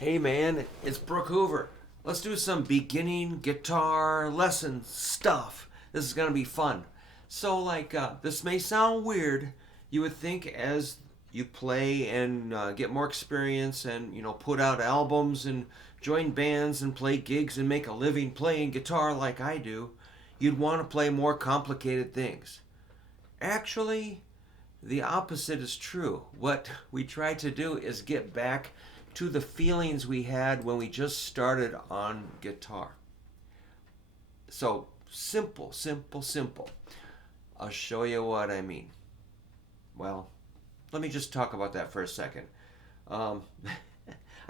Hey man, it's Brook Hoover. Let's do some beginning guitar lesson stuff. This is gonna be fun. This may sound weird. You would think as you play and get more experience and, put out albums and join bands and play gigs and make a living playing guitar like I do, you'd want to play more complicated things. Actually, the opposite is true. What we try to do is get back to the feelings we had when we just started on guitar. So simple, simple, simple. I'll show you what I mean. Well, let me just talk about that for a second. I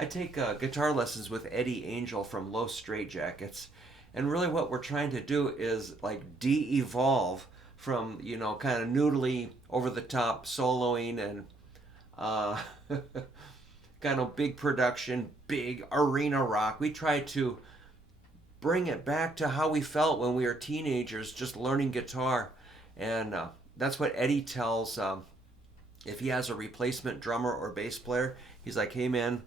take guitar lessons with Eddie Angel from Low Straitjackets, and really what we're trying to do is like de-evolve from, kind of noodly, over-the-top soloing and kind of big production, big arena rock. We try to bring it back to how we felt when we were teenagers, just learning guitar. And that's what Eddie tells if he has a replacement drummer or bass player. He's like, hey man,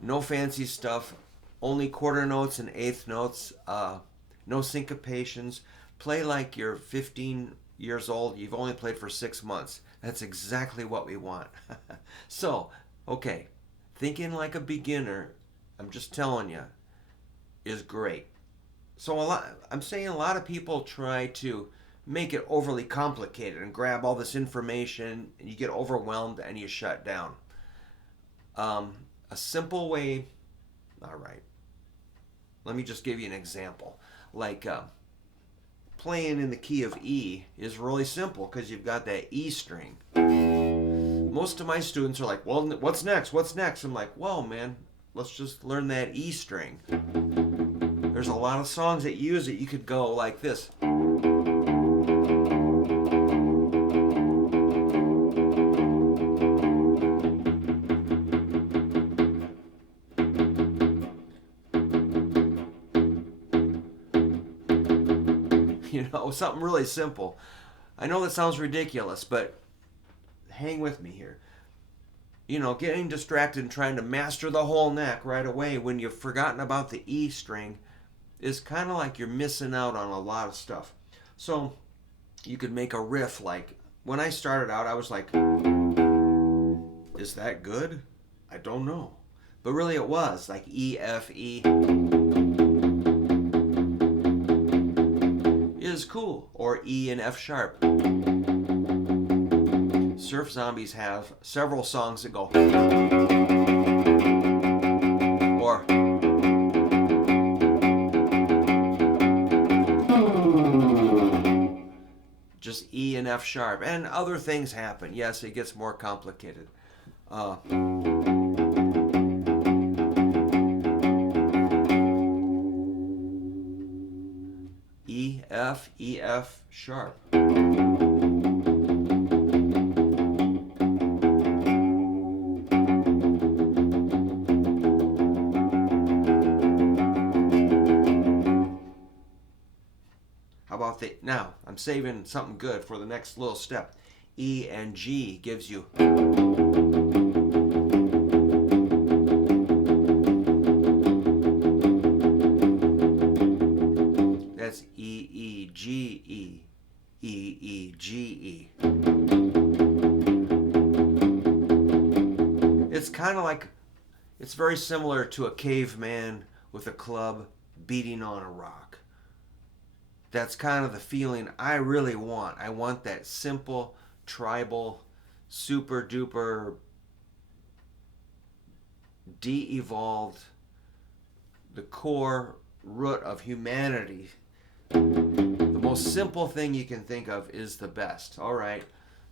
no fancy stuff, only quarter notes and eighth notes, no syncopations. Play like you're 15 years old. You've only played for 6 months. That's exactly what we want. So, okay, thinking like a beginner, I'm just telling you, is great. So I'm saying a lot of people try to make it overly complicated and grab all this information, and you get overwhelmed and you shut down. A simple way, all right, let me just give you an example. Playing in the key of E is really simple because you've got that E string. Most of my students are like, well, what's next? What's next? I'm like, well, man, let's just learn that E string. There's a lot of songs that use it. You could go like this. Something really simple. I know that sounds ridiculous, but hang with me here. Getting distracted and trying to master the whole neck right away when you've forgotten about the E string is kind of like you're missing out on a lot of stuff. So you could make a riff like, when I started out, I was like, is that good? I don't know. But really it was like E, F, E. Is cool, or E and F sharp. Surf Zombies have several songs that go, or just E and F sharp, and other things happen. Yes, it gets more complicated. E, F, E, F sharp. How about now, I'm saving something good for the next little step. E and G gives you. That's E, E, G, E, E, E, G, E. It's kind of like, it's very similar to a caveman with a club beating on a rock. That's kind of the feeling I really want. I want that simple, tribal, super duper, de-evolved, the core root of humanity. The most simple thing you can think of is the best. All right,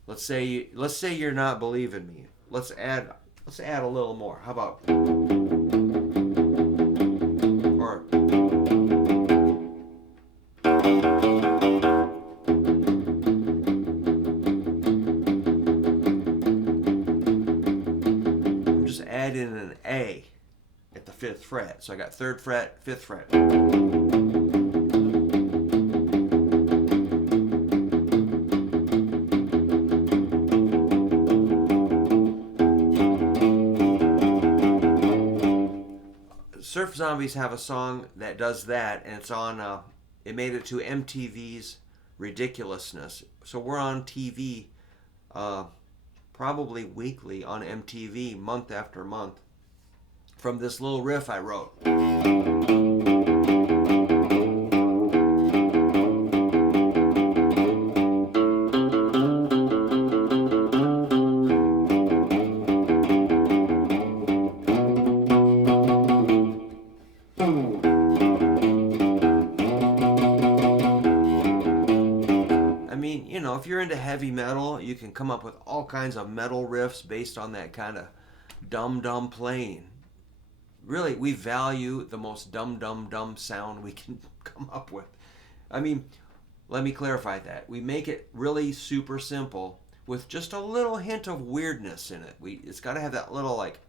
let's say you're not believing me. Let's add a little more. How about, or I'm just adding an A at the 5th fret. So I got 3rd fret, 5th fret. Surf Zombies have a song that does that, and it's on. It made it to MTV's Ridiculousness. So we're on TV, probably weekly on MTV, month after month, from this little riff I wrote. If you're into heavy metal, you can come up with all kinds of metal riffs based on that kind of dumb playing. Really, we value the most dumb sound we can come up with. I mean, let me clarify that. We make it really super simple with just a little hint of weirdness in it. It's got to have that little, like,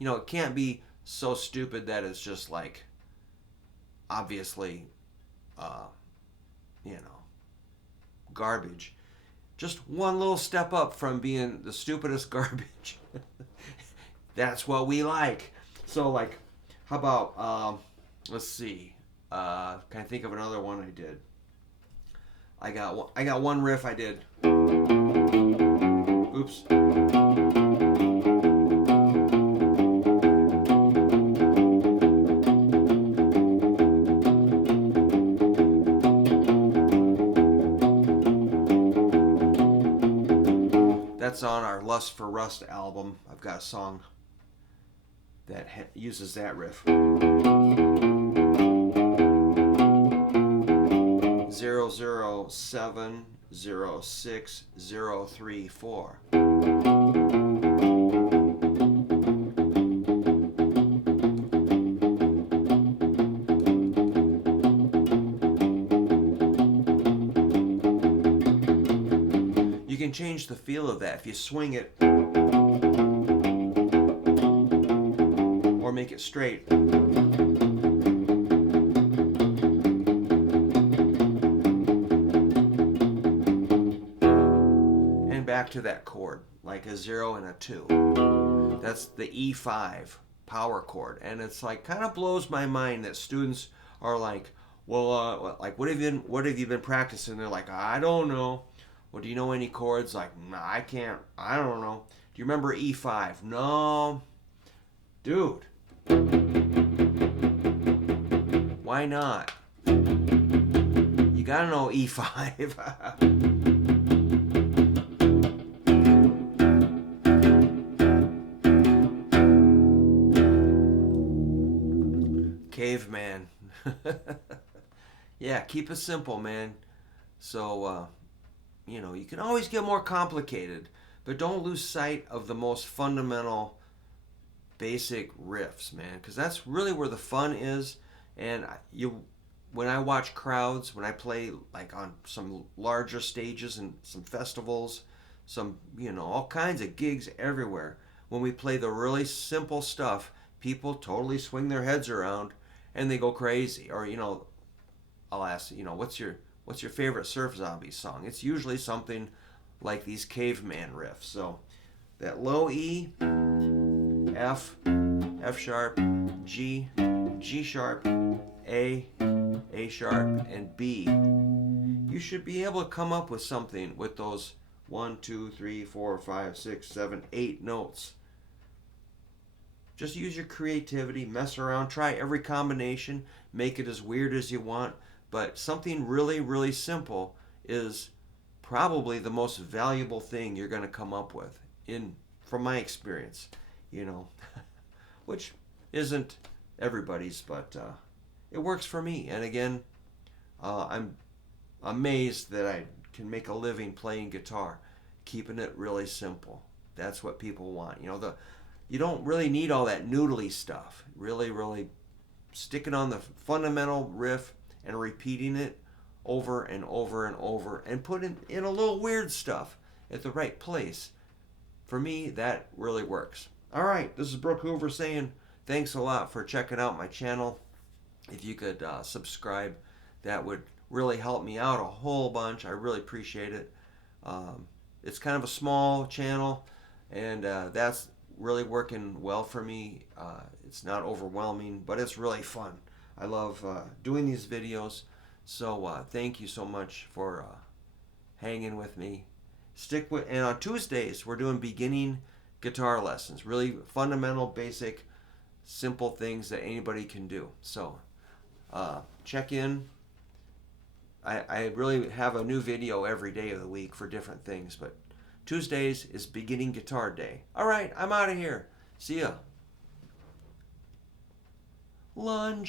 it can't be so stupid that it's just like, obviously, garbage. Just one little step up from being the stupidest garbage. That's what we like. So, like, how about, let's see. Can I think of another one I did? I got one riff I did. Oops. That's on our Lust for Rust album. I've got a song that uses that riff. 00706-034. You can change the feel of that if you swing it or make it straight. And back to that chord, like a 0 and a 2. That's the E5 power chord. And it's like, kind of blows my mind that students are like, well, like, what have you been practicing? They're like, I don't know. Well, do you know any chords? Like, nah, I can't. I don't know. Do you remember E5? No. Dude. Why not? You gotta know E5. Caveman. Yeah, keep it simple, man. So, you can always get more complicated, but don't lose sight of the most fundamental, basic riffs, man, because that's really where the fun is. And when I watch crowds, when I play like on some larger stages and some festivals, some all kinds of gigs everywhere, when we play the really simple stuff, people totally swing their heads around and they go crazy. Or I'll ask, what's your favorite Surf Zombies song? It's usually something like these Caveman riffs. So that low E, F, F sharp, G, G sharp, A sharp, and B. You should be able to come up with something with those 1, 2, 3, 4, 5, 6, 7, 8 notes. Just use your creativity, mess around, try every combination, make it as weird as you want. But something really, really simple is probably the most valuable thing you're going to come up with, from my experience, which isn't everybody's, but it works for me. And again, I'm amazed that I can make a living playing guitar, keeping it really simple. That's what people want. You don't really need all that noodly stuff. Really, really sticking on the fundamental riff and repeating it over and over and over and putting in a little weird stuff at the right place. For me, that really works. All right, this is Brook Hoover saying thanks a lot for checking out my channel. If you could subscribe, that would really help me out a whole bunch. I really appreciate it. It's kind of a small channel, and that's really working well for me. It's not overwhelming, but it's really fun. I love doing these videos. So thank you so much for hanging with me. Stick with, and on Tuesdays we're doing beginning guitar lessons. Really fundamental, basic, simple things that anybody can do. So check in. I really have a new video every day of the week for different things, but Tuesdays is beginning guitar day. All right, I'm out of here. See ya. Lunch.